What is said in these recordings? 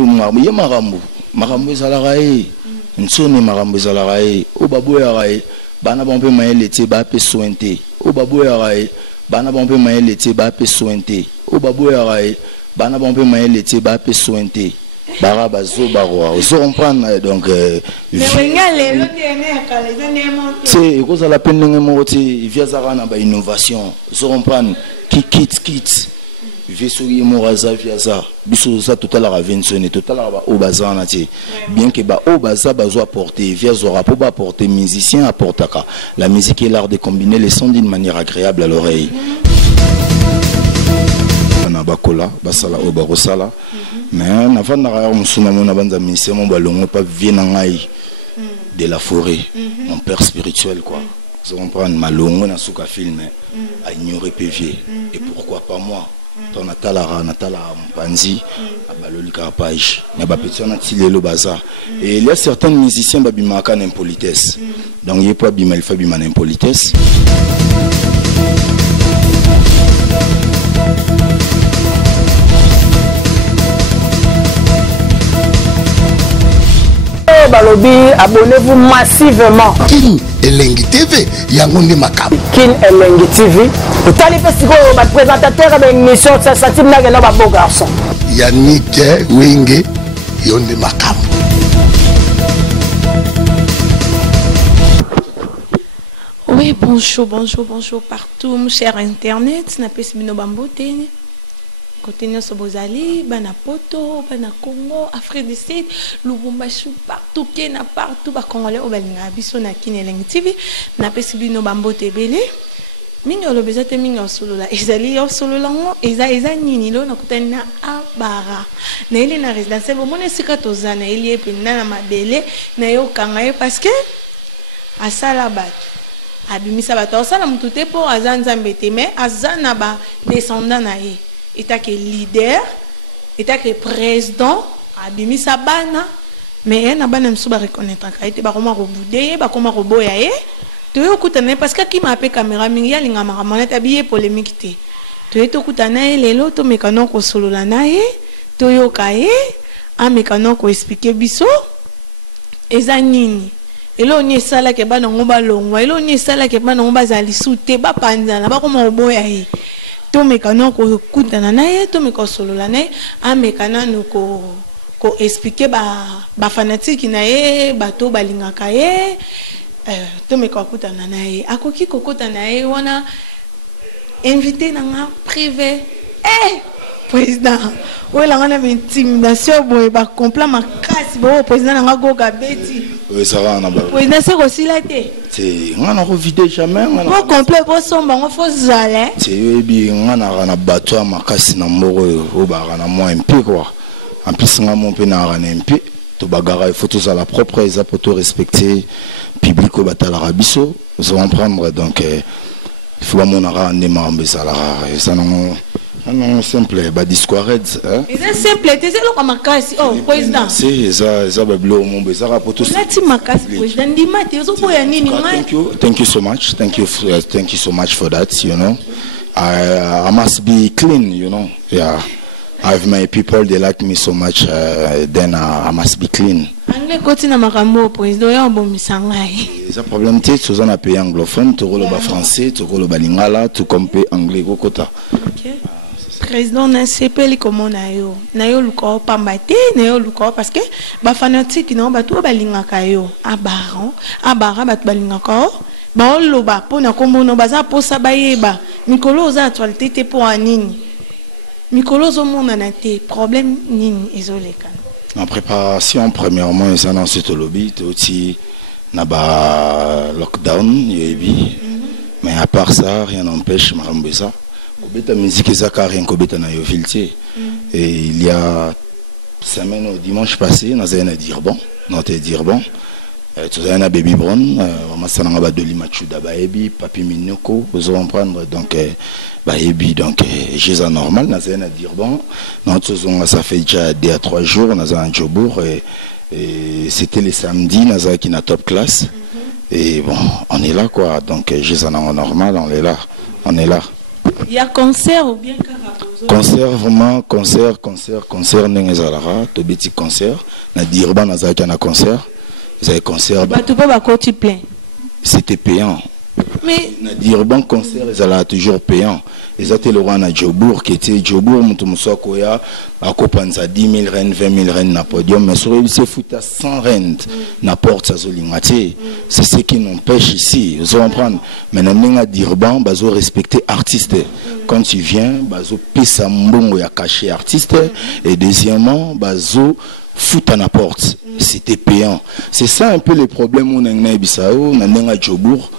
tout ye marambo ezalaka ye nsoni marambo ezalaka ye o baboyaka ye bana ba mpe mayele te bape soin te o baboyaka ye bana ba mpe mayele te bape soin te o baboyaka ye bana ba mpe mayele te bape soin te bara bazo barwa ozo comprendre donc c'est cause la peine ngemo te via zarana ba innovation ozo comprendre kit Vesuri Moraza Viaza, Bissouza total à Vinson et total à Obaza, bien que Obaza Bazo apporter, Viazora pour apporter, musicien apportaka. La musique est l'art de combiner les sons d'une manière agréable à l'oreille. Bakola, Basala, Obarosala, mais avant d'arriver, on se maman abandonne ministère, mon ballon, pas vienangaï de la forêt, mon père spirituel quoi. Vous comprenez, ma longue, on a souka film, à ignorer PV, et pourquoi pas moi? Ton Natala Mpanzi, à Balolika Page, mais Bapétion a tiré le bazar. Et il y a certains musiciens qui ont une impolitesse. Donc il n'y a pas de il faut une impolitesse. Balobi, abonnez-vous massivement. Kin Elengi TV, Yangonde Makab. Kin Elengi TV. Le talifestigo, le présentateur de l'émission, c'est Satim Nageno, beau garçon. Yannick Wenge, Yonde Makab. Oui, bonjour partout, mon cher Internet. N'a pas si bien bambote. Côté nous Sobozali, bana Poto, bana Congo, Afrique du Sud, Lubumbashi, partout, Kenya, partout, ba Congolais, obalinga, biso na Kin Elengi TV, na pesi bino bambote belé. Mingo lo bezate mingo solo la, ezali yo solo lango, eza nini lo na kutani na abara. Na ile na résidence, bo mona sika tozana, ile ependa na mabele, na yo kangaye parce que asala bat. Abimisa bato asala mutute po azanza mbete, mais azana ba descendant na ye. État que leader, état que président, abimisa bana, mais il y a bana msuba reconnaître ka été ba koma robude, ba koma roboya e. Tu yo kutana parce que qui m'a appelé caméra mingi ya linga makamana tabiye polémique te. Tu yo kutana e lelo to mekano ko solo la na e, to yo ka e, a mekano ko expliquer biso eza nini. Elo ni sala ke bana ngomba longwa, elo ni sala ke bana ngomba zali sute ba panzana ba koma roboya e. To mekano ko kutana naye to meko solo la naye a mekana no ko expliquer ba fanatique naye bato balingaka ye to meko kutana naye akoki ko kutana naye wana invité na nga privé président wala ngana intimidation boy ba complet makasi bo président na nga goga beti. Oui, ça va, on a oui, c'est aussi la tête. C'est on a revidé jamais. On complet pour son bon, on faut zaler. C'est bien, on a battu à ma casse na moro au bar na moins un peu quoi. En plus, on a mon pénal un peu. To bagara il faut tous à la propre, ils pour tout respecter. Public au batal arabiso, ils vont prendre donc il faut pas mon ara ne m'embêter ça là. Ça non simple, bah discourage. C'est simple, c'est là comme makasi. Oh président. C'est ça bablo mon bezara pour tout. Là tu makasi président dimate, ozo boya nini ngai. Thank you so much. Thank you so much for that, you know. I must be clean, you know. Yeah. I have my people, they like me so much, then I must be clean. Anglais côté na makambo président ya bon misangai. C'est un problème tu sais, on a pays anglophone, tu rôle ba français, tu rôle ba lingala, tu compé anglais go kota. OK. Président na CPL comment na yo luko pambate na yo luko parce que ba fanatique non ba to ba lingaka yo abara ba balingaka ba oloba pona kombono baza posa bayeba mikolo za actualité te po anini mikolo zo mona na te problème nini ezoleka. En préparation premièrement ils annoncent tout lobby aussi na ba lockdown yebi mais à part ça rien n'empêche marambesa Kobeta musique ezaka rien kobeta na yo viltier. Et il y a semaine au dimanche passé, nous avons dire bon, tout ça na baby brown, on m'a sananga ba doli machuda ba ebi, papi minoko, vous allez prendre donc ba ebi donc j'ai un normal, nous avons dire bon, nous ça fait déjà 2 à 3 jours, nous avons un Jobour et c'était le samedi, nous avons qui na top class et bon, on est là quoi, donc j'ai un normal, on est là. Il y a concert ou bien carabos? concert vraiment concert ndenge zalara to beti concert na dirba na zaka na concert vous avez concert ba tu peux ba côté plein c'était payant mais na dirba concert ezala toujours payant ezate le roi na Djobour qui était Djobour mutu musoko ya akopanza 10 000 rennes 20 000 rennes na podium mais sur il se fout à 100 rennes na porte sa zolingati c'est ce qui n'empêche ici vous comprendre mais na ninga dirban bazo respecter artiste quand tu viens bazo pesa mbongo ya caché artiste et deuxièmement bazo fout à la porte c'était payant c'est ça un peu le problème où na Bissau na ninga Djobour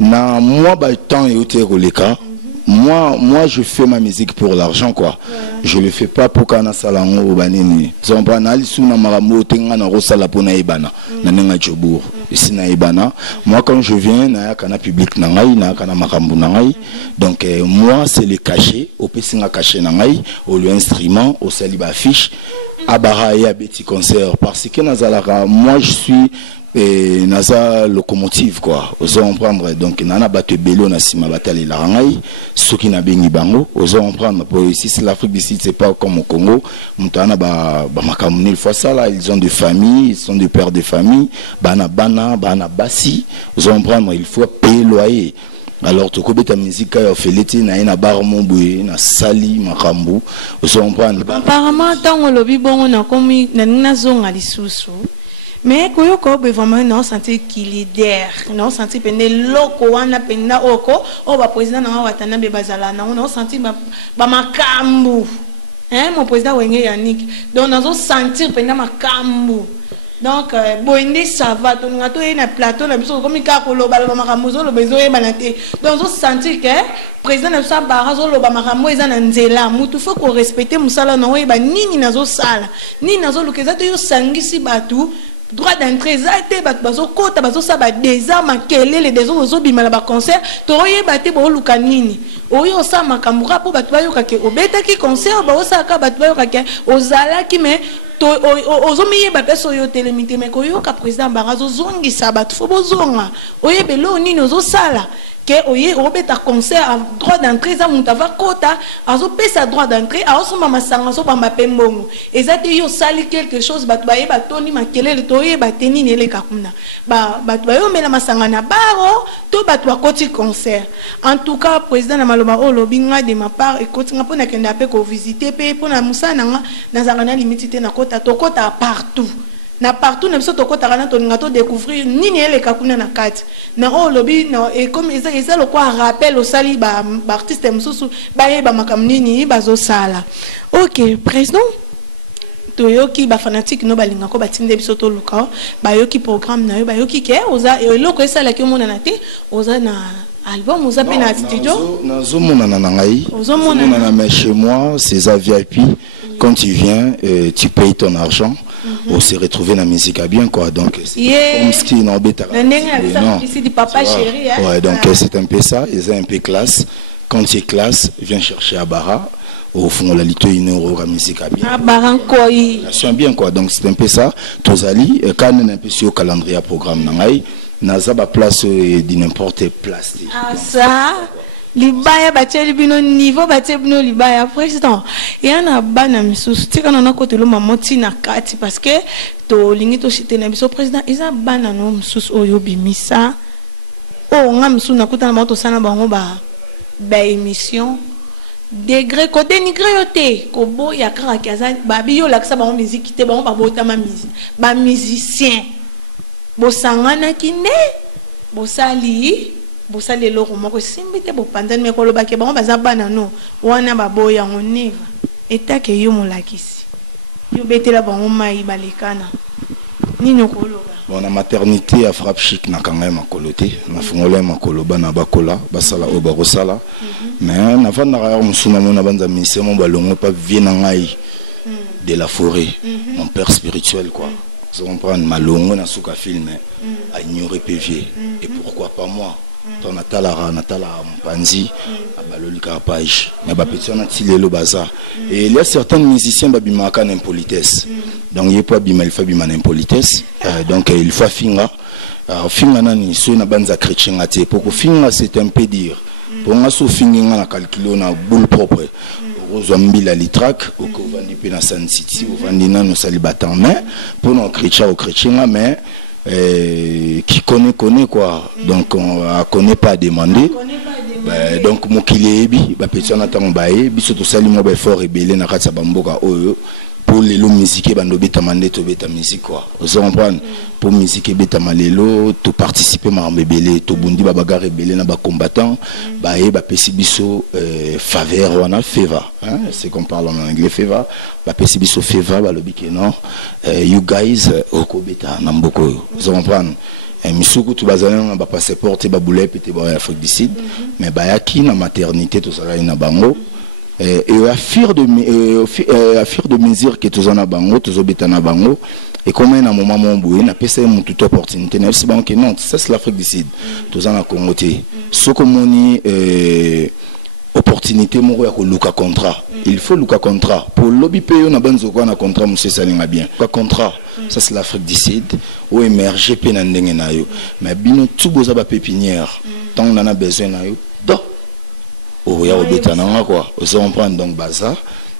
na moi ba temps et autre releka. Moi, je fais ma musique pour l'argent, quoi. Je le fais pas pour kana salango ou banini. Zomba na lisu na maramo tenga na rosala pona ibana. Na nenga Djobour. Ici na ibana. Moi, quand je viens, na kana public na ngai, na kana makambu na ngai. Donc moi, c'est le cachet. Au pesinga cachet na ngai, au lieu instrument, au saliba affiche, abara et abeti concert. Parce que nazalara, moi, je suis et naza locomotive quoi ozo prendre donc nana bato belo na sima batali la rangai soki na bengi bango ozo prendre pour ici c'est l'Afrique du Sud c'est pas comme au Congo mutana ba makamuni fois ça là ils ont des familles ils sont des pères de famille bana basi ozo prendre il faut payer loyer alors to kobeta musique ya feleti na bar momboué na sali makambu ozo prendre apparemment tant lobi bongo na komi na zonga lisusu. Mais quand on vraiment non senti qu'il est derrière, non senti pende loko wana penda oko, oh ba président na watana be bazala na on senti ba makambu. Hein mon président wenge Yannick. Donc on sentir penda makambu. Donc boende ça va to ngato na plateau na biso comme ka ko loba ba makambu zo lo bezo e banate. Donc on sentir que président na sa barazo lo ba makambu eza na nzela. Mutu faut ko respecter musala na we ba nini nazo sala. Nini nazo lukeza to yo sangisi batu. Droit d'entrée zate bat bazo kota bazo saba des armes kelele des ozo bimala ba concert toye baté bo luka nini oyo sa makamura po bat bayo ka ke obeta ki concert ba osaka bat bayo ka ke ozala ki me to ozo miye ba peso yo telemite me ko yo ka président barazo zongi sabat fo bozonga oye belo nini ozo sala que oye obeta concert à droit d'entrée za mutava kota azo pesa droit d'entrée a osoma masanga so pamba pembongo ezate yo sali quelque chose bat baye batoni makelele toye bateni nele kakuna bat bayo mela masanga na baro to bat bakoti concert en tout cas président na maloba o lobinga de ma part ekoti nga pona kenda pe ko visiter pe pona musana nga na zangana limitité na kota to kota partout na partout na biso tokota kana to ngato découvrir nini ele kakuna na kati na o lobi na et comme ça le quoi rappel au sali ba artiste mususu ba ye ba makam nini bazo sala. OK président toyoki ba fanatique no balinga ko batinde biso to luka ba yoki programme na yo ba yoki ke oza eloko esala ke mona na te oza na album oza pe na studio nazo mona na ngai ozo mona na mais chez moi c'est ça VIP quand tu viens tu payes ton argent. On s'est retrouvé dans la musique à bien quoi donc c'est comme ce qui est embêtant ici du papa chéri hein? Ouais donc c'est un peu ça ils ont un peu classe quand tu es classe viens chercher à Bara au fond la lito une la musique à bien à Bara quoi c'est bien quoi donc c'est un peu ça tozali quand on a un peu sur calendrier programme nangai naza ba place de n'importe place ah ça libaya bateli bino niveau bateli bino libaya président et na bana misusu tika na côté lo mamoti na kati parce que to lingi to cité na biso président isa bana no misusu oyo bimisa o nga misusu na kutana moto sana bango ba émission degré côté nigré yote ko bo ya kara kaza ba biyo laksa bango musique te bango ba botama musique ba musicien bo sangana kine bo sali bosale loko moko simbite bo pandane me koloba ke bango baza bana no wana baboya ngoniva etake yo molakisi yo betela bango mai balekana nini koloba bon la maternité a frappe chic na kanga makolote na fungola makolo bana bakola basala o barosala mais na vanda ra musuma mona banza mission mon balongo pas vient ngai de la forêt mon père spirituel quoi vous comprenez malongo na suka film a ignorer PV et pourquoi pas moi ton natala mpanzi abaloli page mais ba petit na tilelo baza et il y a certains musiciens babimaka na impolitesse donc il peut bima il faut bima na impolitesse donc il faut finga finga nani so na banza chrétien ate pour finga c'est un peu dire pour nga so finga na calculer na boule propre ozwambi la litrak oko vandi pe na Sun City ovandi na no salibata mais pour nos chrétiens au chrétien mais qui connaît quoi donc on connaît pas demander donc mokili ebi ba petit na tango bae biso to sali mo ba fort rebelle na katsa bamboka oyo pour les lots musique bando beta mandé to beta musique quoi vous comprenez pour musique beta malelo to participer ma rebelle to bundi ba bagarre rebelle na ba combattant ba e ba pesi biso faveur wana favor hein c'est qu'on parle en anglais favor ba pesi biso favor ba lobi ke non you guys oko beta na mboko vous comprenez misuku tu bazana ba passeport te ba boulay pété ba Afrique du Sud mais ba yaki na maternité to sala na bango et à fur de mesure que tu en as bango tu obéis na bango et comme un moment mon boui n'a pas cette toute opportunité n'est pas bon que non ça c'est l'Afrique du Sud tu en as Congo ce que moni opportunité mon ya ko luka contrat il faut luka contrat pour lobby payo na banzo ko na contrat monsieur salinga bien quoi contrat ça c'est l'Afrique du Sud ou émerger pe na ndenge na yo mais bino tout boza ba pépinière tant on en a besoin na yo oh ya obetana quoi on prend donc bazar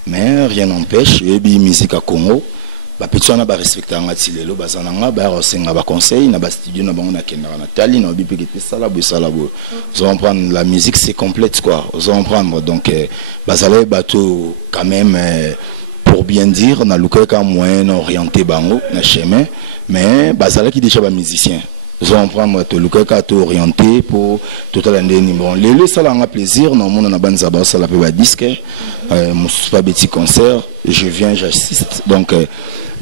mais rien n'empêche yebi musique à Congo ba petit on a ba respecter ngati lelo bazana nga ba rosenga ba conseil na ba studio na bango na kenda na tali na obi pekete salabo on prend la musique c'est complète quoi on prendre donc bazale bateau quand même pour bien dire na lukeka moyen orienté bango na chemin mais bazala qui déjà ba musicien ils vont prendre tout le cas orienté pour tout à l'heure bon les ça a plaisir non mon on a banza ça la peut disque pas petit concert je viens j'assiste donc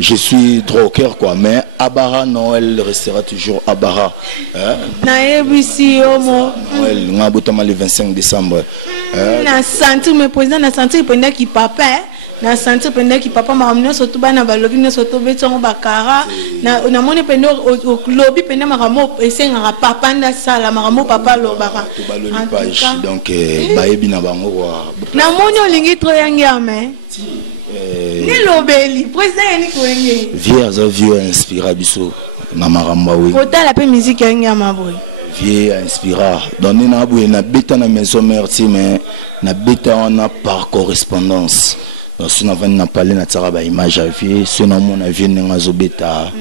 je suis trop au cœur quoi mais Abara Noël restera toujours Abara na ebisi omo Noël nga botama le 25 décembre na sentir me président na sentir pendant qui papa na sentir pendant qui papa m'a amené surtout bana balobi na surtout betongo bakara na moni pendant lobby pendant maramo esenga papa nda sala maramo papa lobaka donc baebi na bango quoi na moni olingi tro yangiame ni lobeli président ni koenge vieux inspira biso na maramba oui kota la pe musique yangiama boy vieux inspira donné na boy na beta na maison mère mais na beta on a par correspondance. Si on a parlé de la image à vie, si on a vu un bêta,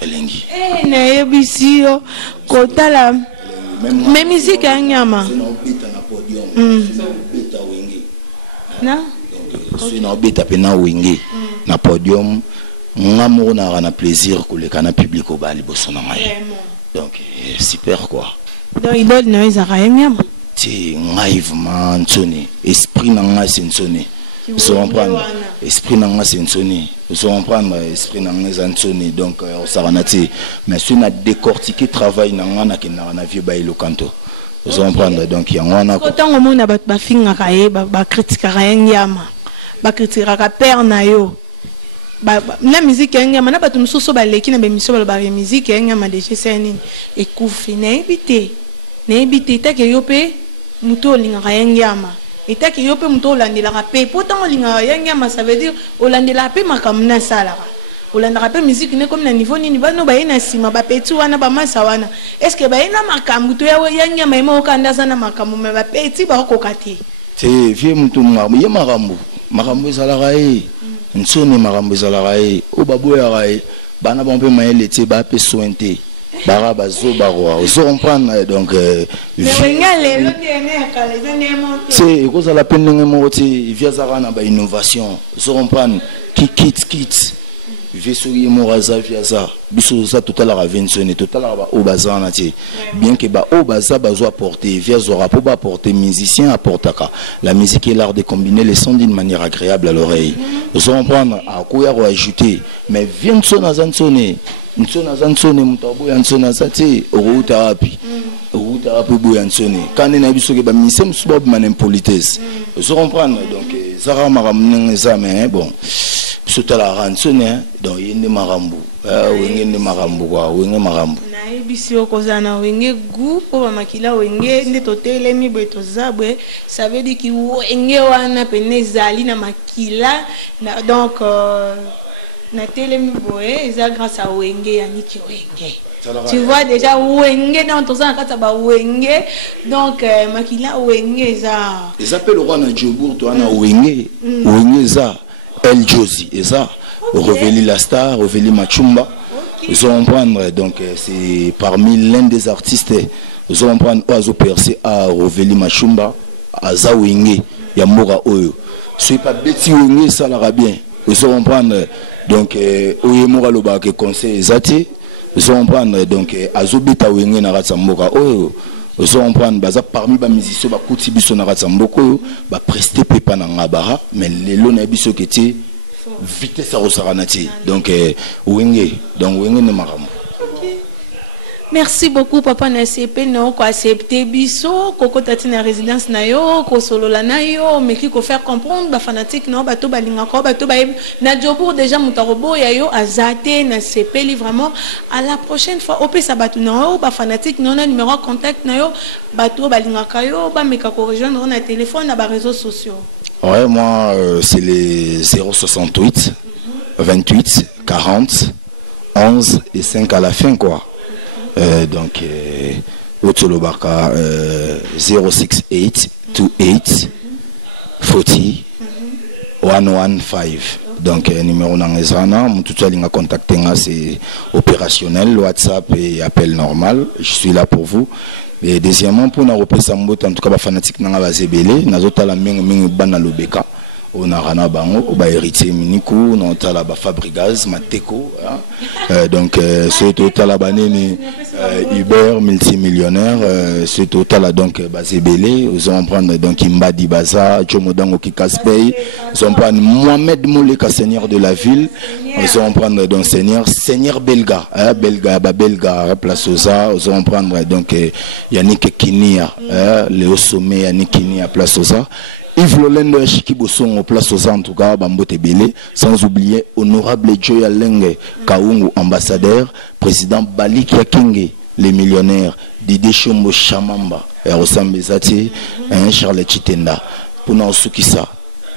elengi. Na ebisi yo kota la même musique à nyama. Na. Si on a bêta pena wingi na podium, ngamour na plaisir que le canal public au bali bosona mai. Donc super quoi. Donc il donne nous à nyama. Ti naïvement sonné, esprit na sonné. Vous comprendre esprit nanga sensoni vous comprendre esprit nanga sensoni donc on s'avanati mais si on a décortiqué travail nanga na kinana vieux ba ilokanto vous comprendre donc il y a wana ko tango mona ba finga kaye ba critique ka nyama ba critique ka père na yo ba na musique nyama na batu mususu ba leki na be miso ba musique nyama de chez nini ekufi na ebité ta ke yo pe muto linga ka nyama et tant qu'il y a peu de Hollande la paix pourtant on l'ingénieur ça veut dire Hollande la paix ma comme na sala Hollande la paix musique n'est comme na niveau ni ba no ba ina sima ba petit wana ba masa wana est-ce que ba ina makamu to ya yanya ma imo kanda sana makamu ma ba petit ba ko kati c'est vieux mutu marambo ye marambo ezala rai nsone marambo ezala rai o babo ya rai bana bombe maele te ba pe sointe Baraba zo barwa vous comprendre donc c'est cause la peine ngomoti via zarana ba innovation vous comprendre qui kit vesouiller moraza via ça biso ça total la raventionner total la obazana ti bien que ba obaza bazo apporter via zora pour apporter musicien apportaka la musique est l'art de combiner les sons d'une manière agréable à l'oreille vous comprendre à quoi ajouter mais vient sona zansone nsona zansone mutabo ya nsona sati oruta api boya nsone quand na biso ke ba misem subob manem politesse vous comprendre donc zara maramne ça mais bon sotala ransone donc yende marambu wengene marambu kwa wenge marambu na ebisi okozana wenge gu po ba makila wenge nde totelemi beto zabwe ça veut dire ki wenge wana pene zali na makila donc na telemiboé eza grâce à Wenge Yannick Wenge. Tu vois déjà Wenge dans ton sang quand ba Wenge donc makila Wenge ça. Ils appellent le roi na Djobour toi na Wenge. Wenge ça El Josi et ça Reveli la star, Reveli Machumba. Ils vont prendre donc c'est parmi l'un des artistes ils vont prendre Oazo Percé à Reveli Machumba à za Wenge ya Mora Oyo. C'est pas Betty Wenge ça la bien. Ils vont prendre donc Oye Mora Loba que conseil Zati. Ils vont prendre donc Azobita Wenge na Ratsamboka Oyo. Ils vont prendre baza parmi ba musiciens ba kuti biso na Ratsamboka Oyo ba prester pepa na ngabara mais les lots na biso keti vitesse à Rosaranati. Donc Wenge ne maram. Merci beaucoup papa na CP non ko accepter biso koko tati na résidence na yo ko solo la na yo mais qui ko faire comprendre ba fanatique non bato balinga ko bato ba na Djobour déjà mutarobo ya yo azate na CP li vraiment à la prochaine fois op sa bato na yo ba fanatique non na numéro contact na yo bato balinga ka yo ba meka ko rejoindre na téléphone na ba réseaux sociaux. Ouais, moi c'est les 068 28 40 11 et 5 à la fin quoi. Donc Otolobaka 068 28 40 115. Donc numéro n'angezana, mon tout linga contacter c'est opérationnel, WhatsApp et appel normal. Je suis là pour vous. Et deuxièmement pour na repesa mbote en tout cas ba fanatique nanga bazebele nazota la mingi bana lobeka. On a rana bango ba héritier miniku on a la ba Fabrigaz Mateko donc c'est total la banene Uber multimillionnaire c'est total donc bazebele ils vont prendre donc Imbadi Baza Jomodango Kikaspey ils vont prendre Mohamed Mouleka seigneur de la ville ils vont prendre donc seigneur Belga Belga place Oza ils vont prendre donc Yannick Kinia Léo Sommet Yannick Kinia place Oza Yves Lolendo ya Shikibosongo place aux en tout cas Bambote Belé, sans oublier honorable Joya Lenge Kaungu ambassadeur, président Balik Yakenge les millionnaires, Didi Chombo Chamamba Rosambe Zati, Charles Chitenda pour nous Sukisa,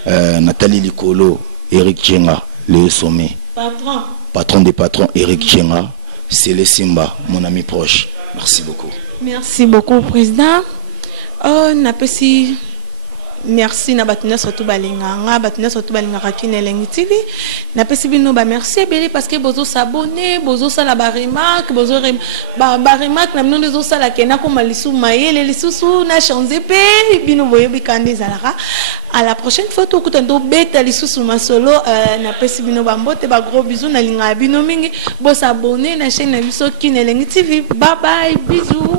Nathalie Likolo, Eric Djenga, Léo Sommet, patron des patrons Eric Djenga, Célé Simba, mon ami proche. Merci beaucoup. Merci beaucoup président. N'a pas si merci na batuna surtout balinga batuna surtout balinga rakine lengi TV na pesi bino ba merci belé parce que bozo s'abonner bozo sala ba remarque bozo ba remarque na bino bozo sala kena ko malisu mayele lisusu na chanze pe bino boyo bikande zalara à la prochaine fois to kutando beta lisusu masolo na pesi bino ba mbote ba gros bisous na linga bino mingi bo s'abonner na chaîne na biso kine lengi TV bye bye bisous.